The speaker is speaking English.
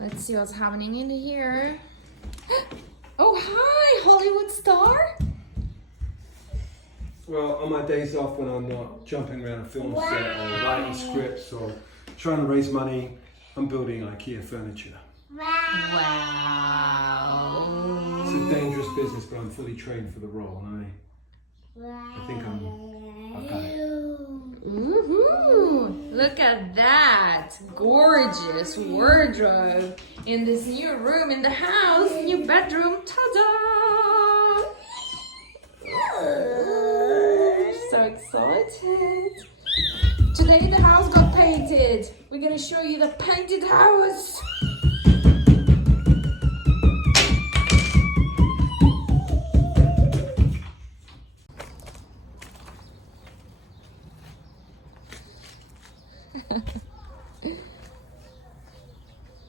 Let's see what's happening in here. Oh, hi, Hollywood star. Well, on my days off when I'm not jumping around a film set or writing scripts or trying to raise money, I'm building IKEA furniture. Wow. It's a dangerous business, but I'm fully trained for the role, and I think I've got it. Woohoo! Look at that gorgeous wardrobe in this new room in the house, new bedroom. Ta-da! So excited! Today the house got painted. We're gonna show you the painted house.